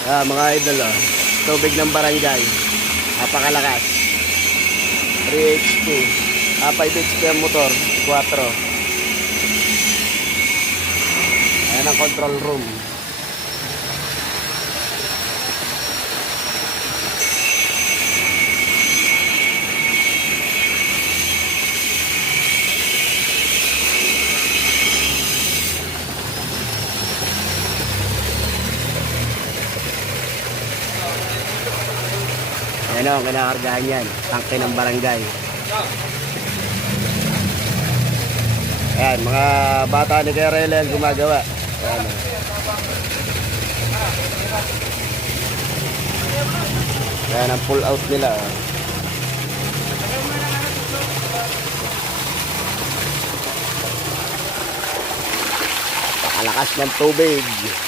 Mga idol, tubig ng barangay. Napakalakas. 3 HP. 5 HP ang motor. 4. Ayan ang control room. Ayan o, kinakargahan yan. Tangke ng barangay. Ayan, mga bata ni Kuya Relen gumagawa. Ayan o. Ayan ang pull out nila. Pakalakas ng tubig.